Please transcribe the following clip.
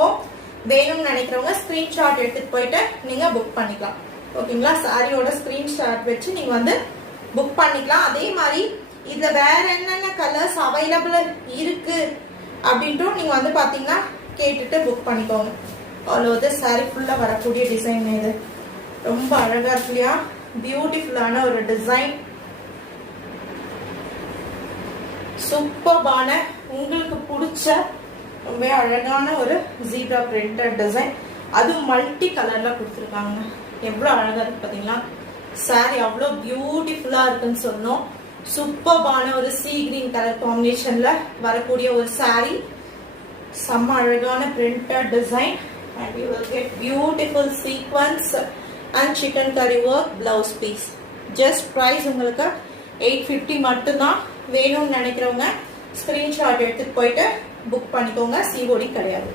இருக்கும். வேணும்னு நினைக்கிறவங்க ஸ்கிரீன்ஷாட் எடுத்துட்டு போயிட்டு நீங்க புக் பண்ணிக்கலாம். ஓகேங்களா? சாரியோட ஸ்கிரீன்ஷாட் வச்சு நீங்க வந்து புக் பண்ணிக்கலாம். அதே மாதிரி இதுல வேற என்னென்ன கலர்ஸ் அவைலபிள் இருக்கு அப்படின்ட்டு நீங்க வந்து பாத்தீங்கன்னா கேட்டுட்டு புக் பண்ணிக்கோங்க. அவ்வளவு சாரி ஃபுல்லா வரக்கூடிய டிசைன் இது. ரொம்ப அழகா இருக்கு இல்லையா? பியூட்டிஃபுல்லான ஒரு டிசைன், சூப்பர்பான உங்களுக்கு பிடிச்ச ரொம்ப அழகான ஒரு ஜீப்ரா பிரிண்டட் டிசைன். அது மல்டி கலர்ல கொடுத்துருக்காங்க. எவ்வளவு அழகா இருக்கு பாத்தீங்களா? சாரி அவ்வளோ பியூட்டிஃபுல்லா இருக்குன்னு சொன்னோம். சூப்பர்பான ஒரு சீ கிரீன் கலர் காம்பினேஷன்ல வரக்கூடிய ஒரு சாரி, செம்ம அழகான printed design. And you will get beautiful sequence and chicken curry work blouse piece. Just price உங்களுக்கு 850 மட்டும்தான். வேணும்னு நினைக்கிறவங்க ஸ்கிரீன்ஷாட் எடுத்துட்டு போயிட்டு புக் பண்ணிக்கோங்க. COD கிடையாது.